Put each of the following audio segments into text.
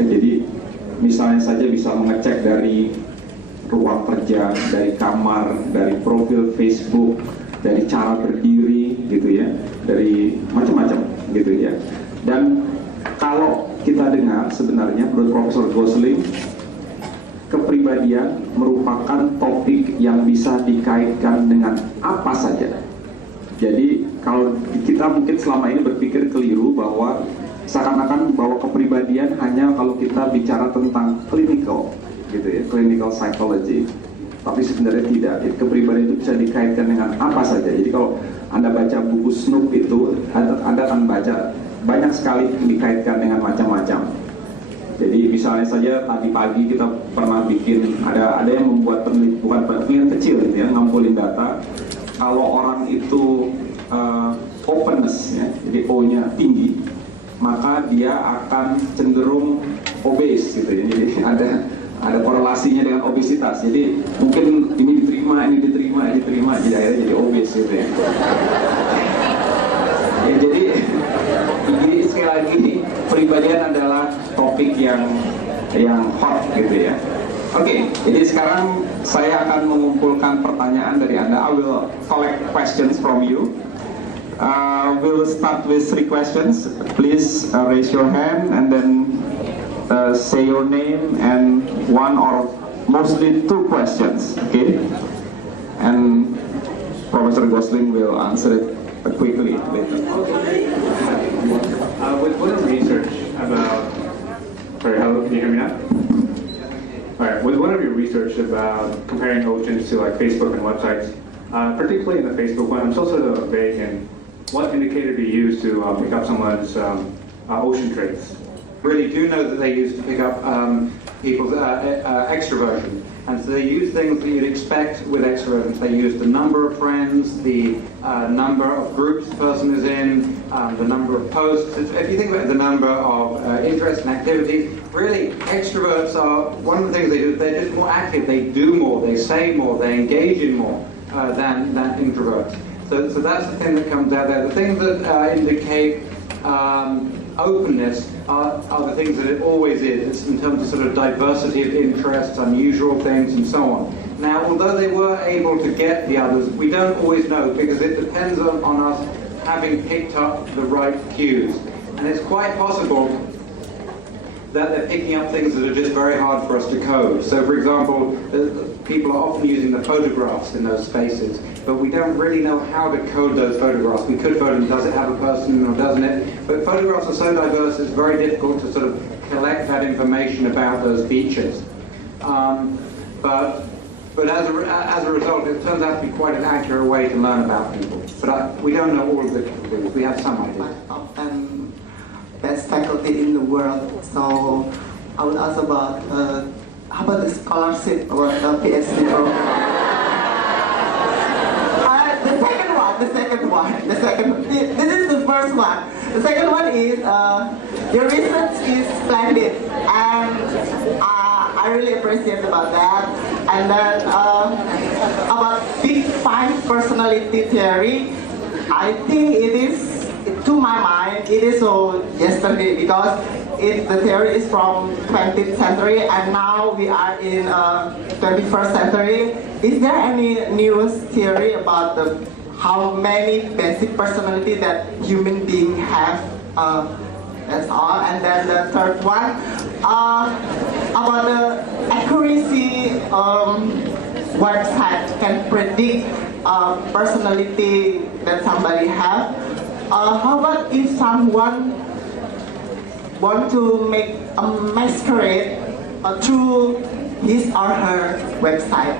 Ya, jadi misalnya saja bisa mengecek dari ruang kerja, dari kamar, dari profil Facebook, dari cara berdiri gitu ya, dari macam-macam gitu ya. Dan kalau kita dengar sebenarnya menurut Profesor Gosling, kepribadian merupakan topik yang bisa dikaitkan dengan apa saja. Jadi kalau kita mungkin selama ini berpikir keliru bahwa seakan-akan bahwa kepribadian hanya kalau kita bicara tentang clinical gitu ya, clinical psychology. Tapi sebenarnya tidak. Jadi, kepribadian itu bisa dikaitkan dengan apa saja. Jadi kalau Anda baca buku Snoop itu, Anda akan baca banyak sekali dikaitkan dengan macam-macam. Jadi misalnya saja tadi pagi kita pernah bikin, ada yang membuat penelitian kecil gitu ya, ngumpulin data. Kalau orang itu openness ya, jadi O-nya tinggi, maka dia akan cenderung obes gitu ya. Jadi ada korelasinya dengan obesitas. Jadi mungkin ini diterima, jadi akhirnya jadi obes gitu ya. Ya jadi sekali lagi kepribadian adalah topik yang hot gitu ya. Oke, jadi sekarang saya akan mengumpulkan pertanyaan dari Anda. I will collect questions from you. We'll start with 3 questions. Please raise your hand and then say your name and 1 or mostly 2 questions. Okay, and Professor Gosling will answer it quickly later. With what research about? Sorry, hello. Can you hear me now? All right. With one of your research about comparing oceans to like Facebook and websites, particularly in the Facebook one, I'm still sort of vague in what indicator do you use to pick up someone's ocean traits? Really do know that they use to pick up people's extroversion. And so they use things that you'd expect with extroversions. They use the number of friends, the number of groups the person is in, the number of posts. If you think about the number of interests and activities, really extroverts are, one of the things they do, they're just more active. They do more, they say more, they engage in more than introverts. So that's the thing that comes out there. The things that indicate openness are the things that it always is. It's in terms of sort of diversity of interests, unusual things, and so on. Now, although they were able to get the others, we don't always know because it depends on us having picked up the right cues. And it's quite possible that they're picking up things that are just very hard for us to code. So, for example, people are often using the photographs in those spaces, but we don't really know how to code those photographs. We could phone them, does it have a person or doesn't it? But photographs are so diverse, it's very difficult to sort of collect that information about those features. But as a result, it turns out to be quite an accurate way to learn about people. But we don't know all of the things. We have some idea. Top 10 best faculty in the world. So I would ask about how about the scholarship about the PhD program? This is the first one. The second one is your research is splendid, and I really appreciate about that. And then about Big 5 personality theory, I think it is, to my mind, it is so yesterday because the theory is from 20th century and now we are in 21st century. Is there any new theory about how many basic personality that human beings have? That's all. And then the third one, about the accuracy website can predict personality that somebody have. How about if someone want to make a masquerade through his or her website?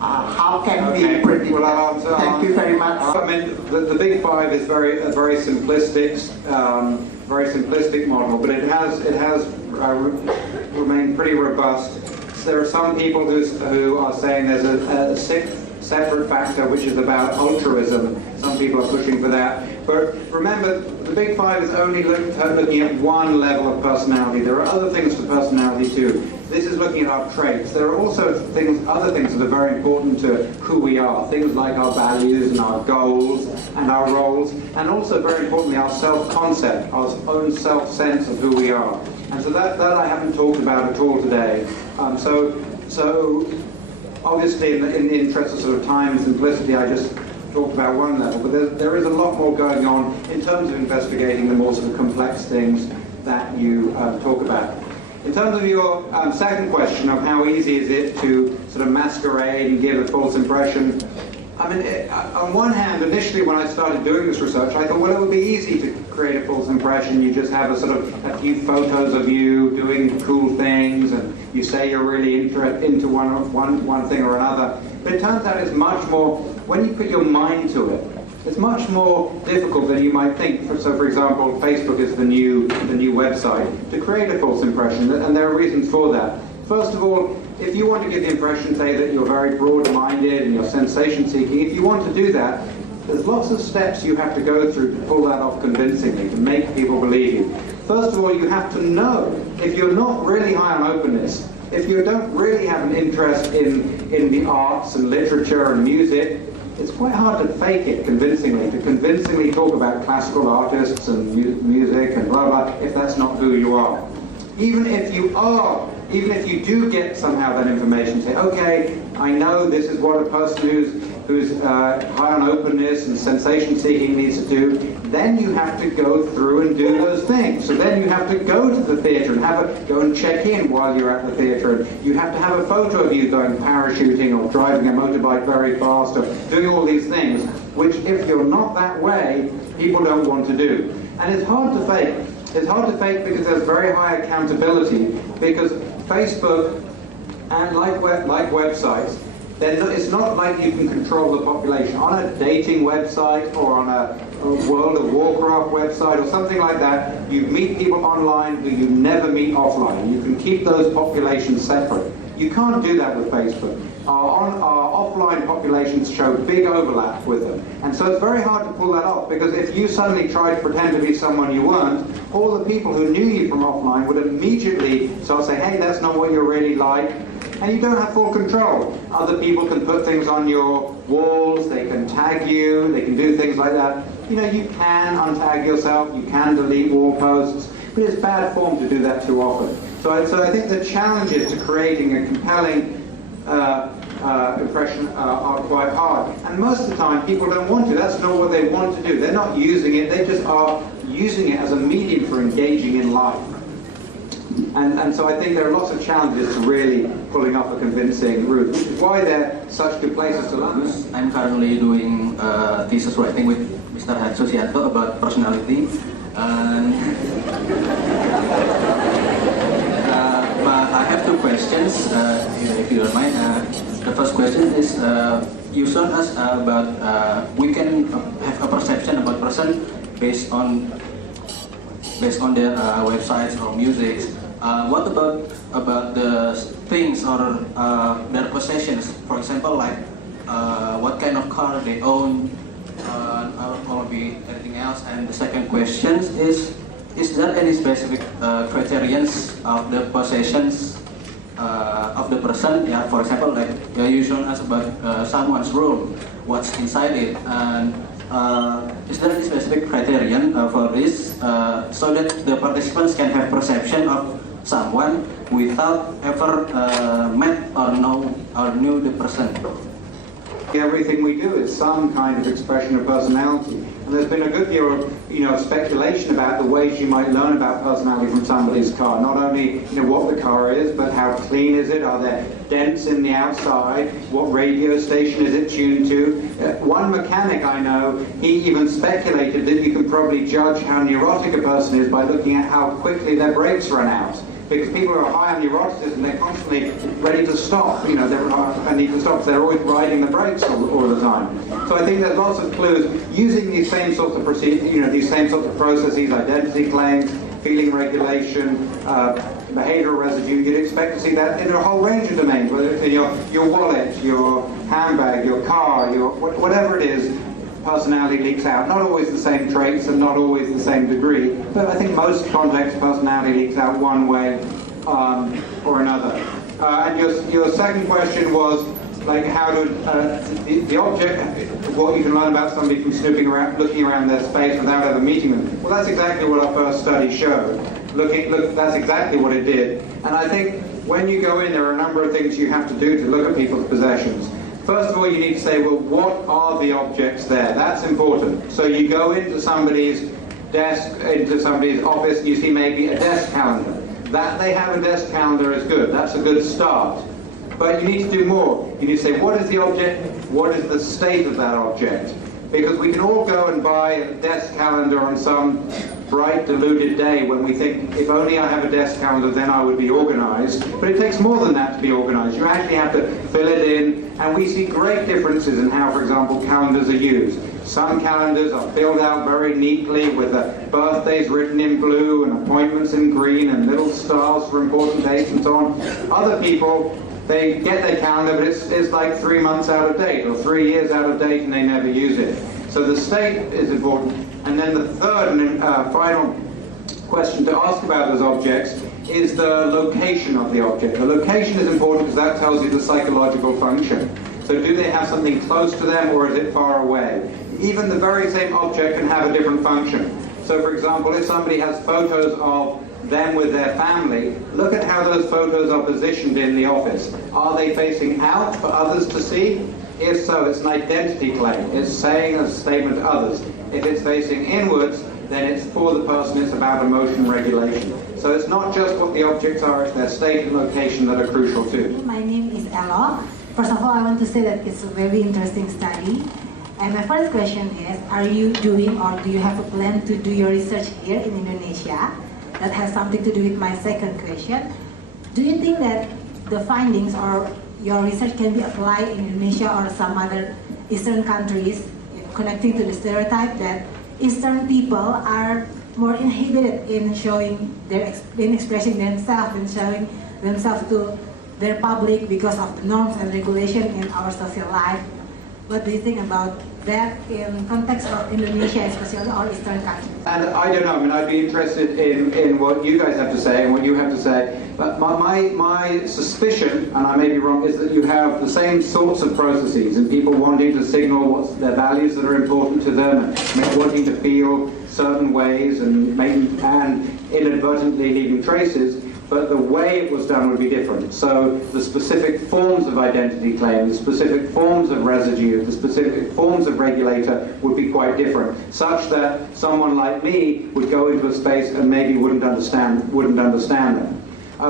How can we predict Well, that? Thank you very much. I mean, the Big 5 is a very simplistic model, but it has remained pretty robust. There are some people who are saying there's a sixth separate factor, which is about altruism. Some people are pushing for that. But remember, the Big 5 is only looking at one level of personality. There are other things to personality too. This is looking at our traits. There are also other things that are very important to who we are. Things like our values and our goals and our roles, and also very importantly our self-concept, our own self-sense of who we are. And so that I haven't talked about at all today. So obviously in the interest of sort of time and simplicity, I just talked about one level, but there is a lot more going on in terms of investigating the more sort of complex things that you talk about. In terms of your second question of how easy is it to sort of masquerade and give a false impression, I mean, on one hand, initially when I started doing this research, I thought, well, it would be easy to create a false impression. You just have a few photos of you doing cool things, and you say you're really into one thing or another. But it turns out it's much more, when you put your mind to it, it's much more difficult than you might think. So, for example, Facebook is the new website to create a false impression, and there are reasons for that. First of all, if you want to give the impression, say, that you're very broad-minded and you're sensation-seeking, if you want to do that, there's lots of steps you have to go through to pull that off convincingly, to make people believe you. First of all, you have to know, if you're not really high on openness, if you don't really have an interest in the arts and literature and music, it's quite hard to fake it convincingly, to convincingly talk about classical artists and music and blah, blah, if that's not who you are. Even if you do get somehow that information, say, okay, I know this is what a person who's high on openness and sensation-seeking needs to do, then you have to go through and do those things. So then you have to go to the theatre and go and check in while you're at the theatre. And you have to have a photo of you going parachuting or driving a motorbike very fast or doing all these things, which if you're not that way, people don't want to do. And it's hard to fake. It's hard to fake because there's very high accountability, because Facebook, and like websites, it's not like you can control the population. On a dating website or on a World of Warcraft website or something like that, you meet people online who you never meet offline. You can keep those populations separate. You can't do that with Facebook. Our offline populations show big overlap with them. And so it's very hard to pull that off, because if you suddenly tried to pretend to be someone you weren't, all the people who knew you from offline would immediately start saying, hey, that's not what you're really like. And you don't have full control. Other people can put things on your walls, they can tag you, they can do things like that. You know, you can untag yourself, you can delete wall posts, but it's bad form to do that too often. So I think the challenges to creating a compelling impression are quite hard. And most of the time, people don't want to. That's not what they want to do. They're not using it, they just are using it as a medium for engaging in life. And so I think there are lots of challenges to really pulling off a convincing route, which is why they're such good places to learn. I'm currently doing thesis writing with Mr. Susianto about personality. And I have two questions, if you don't mind. The first question is, you showed us about we can have a perception about person based on their websites or music. What about the things or their possessions? For example, like what kind of car they own, or maybe anything else. And the second question is there any specific criterions of the possessions of the person? Yeah, for example, like you showed us about someone's room, what's inside it, and is there any specific criterion for this so that the participants can have perception of someone without ever met or knew the person? Everything we do is some kind of expression of personality. And there's been a good deal of, speculation about the ways you might learn about personality from somebody's car. Not only, what the car is, but how clean is it? Are there dents in the outside? What radio station is it tuned to? One mechanic I know, he even speculated that you can probably judge how neurotic a person is by looking at how quickly their brakes run out. Because people are high on neuroticism, they're constantly ready to stop. They need to stop, so they're always riding the brakes all the time. So I think there's lots of clues using these same sorts of these same sorts of processes, identity claims, feeling regulation, behavioral residue. You'd expect to see that in a whole range of domains, whether it's in your wallet, your handbag, your car, whatever it is. Personality leaks out. Not always the same traits and not always the same degree, but I think most contexts personality leaks out one way or another. And your second question was like how to the object, what you can learn about somebody from snooping around, looking around their space without ever meeting them. Well, that's exactly what our first study showed. that's exactly what it did. And I think when you go in, there are a number of things you have to do to look at people's possessions. First of all, you need to say, well, what are the objects there? That's important. So you go into somebody's desk, into somebody's office, and you see maybe a desk calendar. That they have a desk calendar is good. That's a good start. But you need to do more. You need to say, what is the object? What is the state of that object? Because we can all go and buy a desk calendar on some bright, deluded day when we think, if only I have a desk calendar, then I would be organized. But it takes more than that to be organized. You actually have to fill it in, and we see great differences in how, for example, calendars are used. Some calendars are filled out very neatly with the birthdays written in blue and appointments in green and little stars for important dates and so on. Other people, they get their calendar, but it's like 3 months out of date or 3 years out of date, and they never use it. So the state is important. And then the third and final question to ask about those objects is the location of the object. The location is important because that tells you the psychological function. So do they have something close to them, or is it far away? Even the very same object can have a different function. So for example, if somebody has photos of them with their family, look at how those photos are positioned in the office. Are they facing out for others to see? If so, it's an identity claim. It's saying a statement to others. If it's facing inwards, then it's for the person, it's about emotion regulation. So it's not just what the objects are, it's their state and location that are crucial too. My name is Ella. First of all, I want to say that it's a very interesting study. And my first question is, are you doing or do you have a plan to do your research here in Indonesia? That has something to do with my second question. Do you think that the findings or your research can be applied in Indonesia or some other Eastern countries, connecting to the stereotype that Eastern people are more inhibited in showing in expressing themselves and showing themselves to their public because of the norms and regulation in our social life? What do you think about that in context of Indonesia, especially or Eastern countries? And I don't know, I mean, I'd be interested in what you guys have to say and what you have to say. But my suspicion, and I may be wrong, is that you have the same sorts of processes and people wanting to signal what's their values that are important to them and wanting to feel certain ways and inadvertently leaving traces. But the way it was done would be different. So the specific forms of identity claim, the specific forms of residue, the specific forms of regulator would be quite different, such that someone like me would go into a space and maybe wouldn't understand them.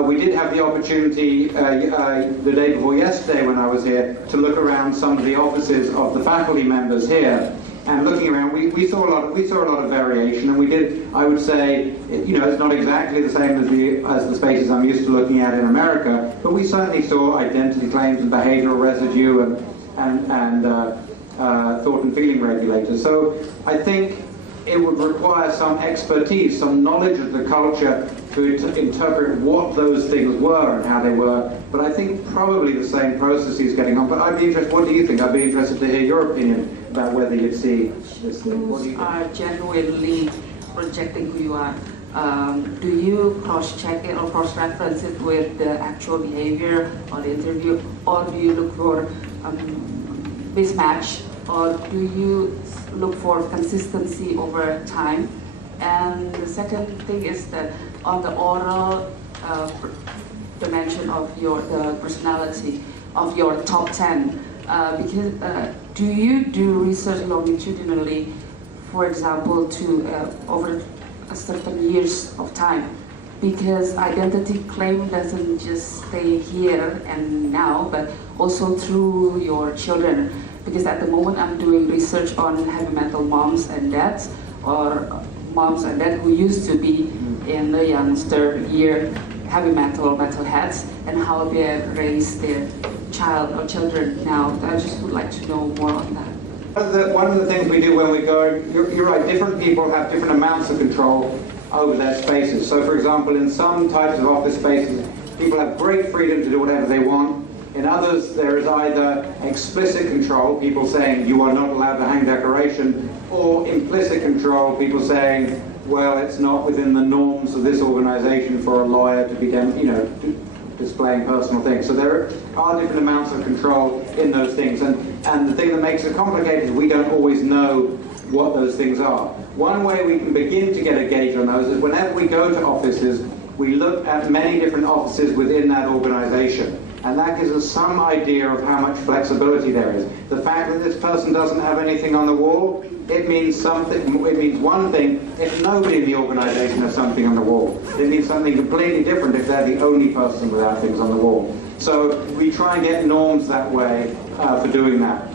We did have the opportunity the day before yesterday when I was here to look around some of the offices of the faculty members here. And looking around, we saw a lot of variation, and we did. I would say, you know, it's not exactly the same as the spaces I'm used to looking at in America, but we certainly saw identity claims and behavioural residue and thought and feeling regulators. So I think it would require some expertise, some knowledge of the culture to interpret what those things were and how they were. But I think probably the same process is getting on. But I'd be interested, what do you think? I'd be interested to hear your opinion about whether you'd see this thing. What do you think? Are genuinely projecting who you are. Do you cross-check it or cross-reference it with the actual behavior or the interview, or do you look for mismatch, or do you look for consistency over time? And the second thing is that on the oral dimension of the personality of your top 10, because do you do research longitudinally, for example, to over a certain years of time? Because identity claim doesn't just stay here and now, but also through your children. Because at the moment I'm doing research on heavy metal moms and dads, or moms and dads who used to be in the youngster year heavy metalheads, and how they raise their child or children now. I just would like to know more on that. One of the things we do when we go, you're right, different people have different amounts of control over their spaces. So for example, in some types of office spaces, people have great freedom to do whatever they want. In others, there is either explicit control, people saying you are not allowed to hang decoration, or implicit control, people saying, well, it's not within the norms of this organization for a lawyer to be, displaying personal things. So there are different amounts of control in those things. And the thing that makes it complicated is we don't always know what those things are. one way we can begin to get a gauge on those is whenever we go to offices, we look at many different offices within that organization. And that gives us some idea of how much flexibility there is. The fact that this person doesn't have anything on the wall, it means something. It means one thing if nobody in the organization has something on the wall. It means something completely different if they're the only person without things on the wall. So we try and get norms that way for doing that.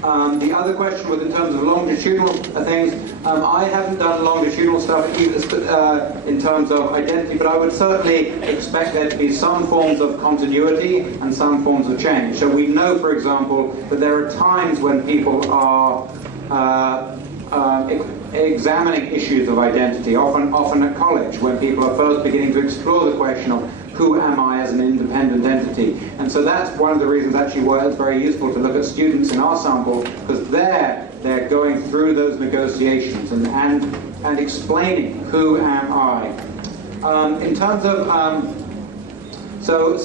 The other question was in terms of longitudinal things. I haven't done longitudinal stuff either, in terms of identity, but I would certainly expect there to be some forms of continuity and some forms of change. So we know, for example, that there are times when people are examining issues of identity, often at college, when people are first beginning to explore the question of who am I as an independent entity? And so that's one of the reasons actually why it's very useful to look at students in our sample, because they're going through those negotiations and explaining who am I. In terms of so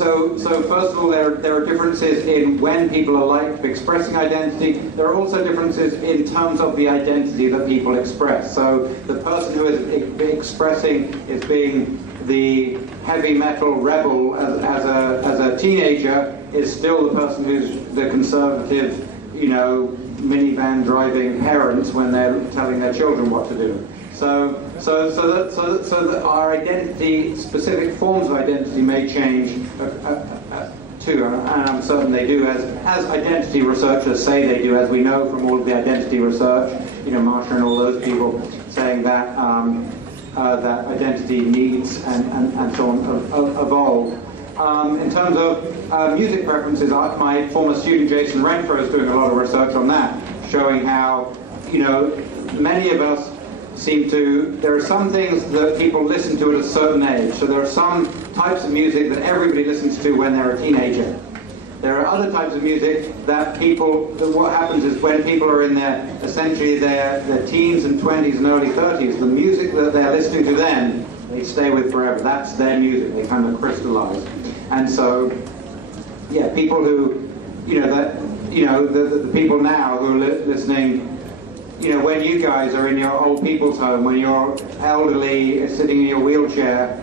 first of all, there are differences in when people are likely to be expressing identity. There are also differences in terms of the identity that people express. So the person who is expressing is being the heavy metal rebel as a teenager is still the person who's the conservative, minivan driving parents when they're telling their children what to do. So that our identity, specific forms of identity, may change too, and I'm certain they do, as identity researchers say they do, as we know from all of the identity research, Marsha and all those people saying that that identity needs and so on evolve. In terms of music preferences, my former student Jason Renfro is doing a lot of research on that, showing how many of us there are some things that people listen to at a certain age. So there are some types of music that everybody listens to when they're a teenager. There are other types of music that what happens is when people are in essentially their teens and 20s and early 30s, the music that they're listening to then, they stay with forever. That's their music. They kind of crystallize. And so, yeah, people who, the people now who are listening, when you guys are in your old people's home, when you're elderly, sitting in your wheelchair,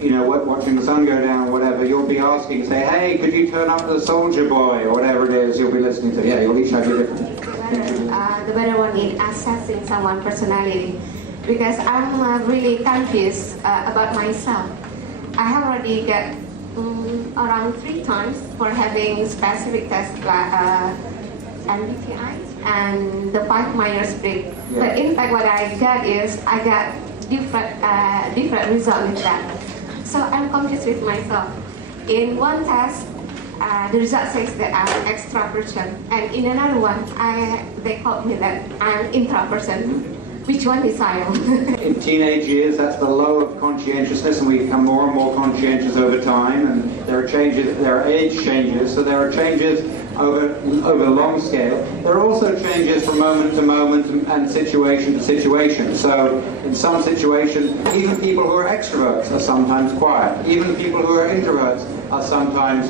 watching the sun go down or whatever, you'll be asking, say, hey, could you turn up the Soldier Boy, or whatever it is you'll be listening to. Yeah, you'll each have your different. The better one is assessing someone's personality, because I'm really confused about myself. I have already got around 3 times for having specific tests like MBTI and the 5 Myers-Briggs. Yeah. But in fact, what I got is I got different results with that. So I'm confused with myself. In one test, the result says that I'm extra person, and in another one, they called me that I'm intra person. Which one is I? In teenage years, that's the low of conscientiousness, and we become more and more conscientious over time. And there are changes, there are age changes, so there are changes over long scale. There are also changes from moment to moment and situation to situation. So in some situations, even people who are extroverts are sometimes quiet. Even people who are introverts are sometimes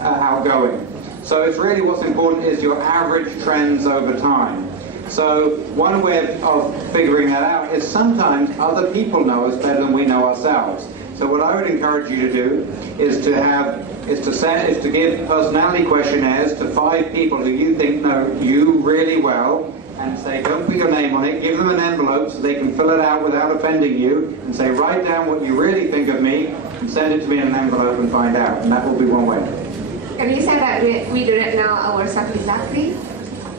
outgoing. So it's really what's important is your average trends over time. So one way of figuring that out is sometimes other people know us better than we know ourselves. So what I would encourage you to do is to give personality questionnaires to 5 people who you think know you really well, and say, don't put your name on it, give them an envelope so they can fill it out without offending you, and say, write down what you really think of me, and send it to me in an envelope and find out. And that will be one way. Can you say that we do not know ourselves exactly?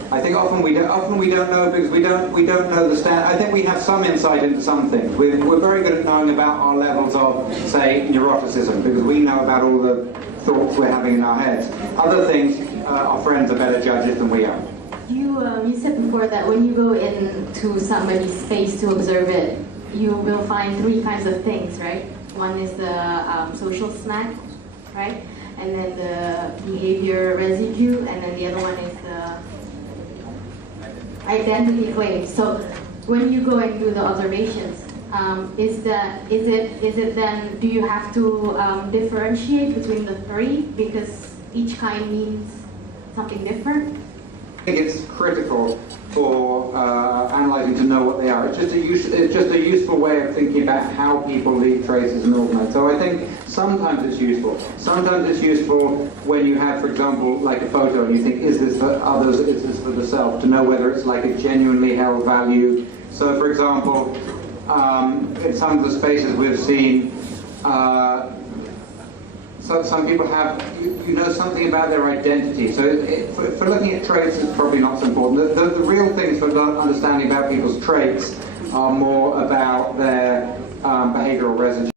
I think often we don't know because we don't know the standard. I think we have some insight into some things. We're very good at knowing about our levels of, say, neuroticism, because we know about all the thoughts we're having in our heads. Other things, our friends are better judges than we are. You said before that when you go into somebody's space to observe it, you will find 3 kinds of things, right? One is the social snack, right? And then the behavior residue, and then the other one is the identity claim. So when you go and do the observations, is it then, do you have to differentiate between the 3 because each kind means something different? I think it's critical for analysing to know what they are. It's just a useful way of thinking about how people leave traces and organise. So I think sometimes it's useful. Sometimes it's useful when you have, for example, like a photo and you think, is this for others, is this for the self? To know whether it's like a genuinely held value. So for example, in some of the spaces we've seen, so some people have, you know something about their identity. So for looking at traits, it's probably not so important. The real things for understanding about people's traits are more about their behavioral residue.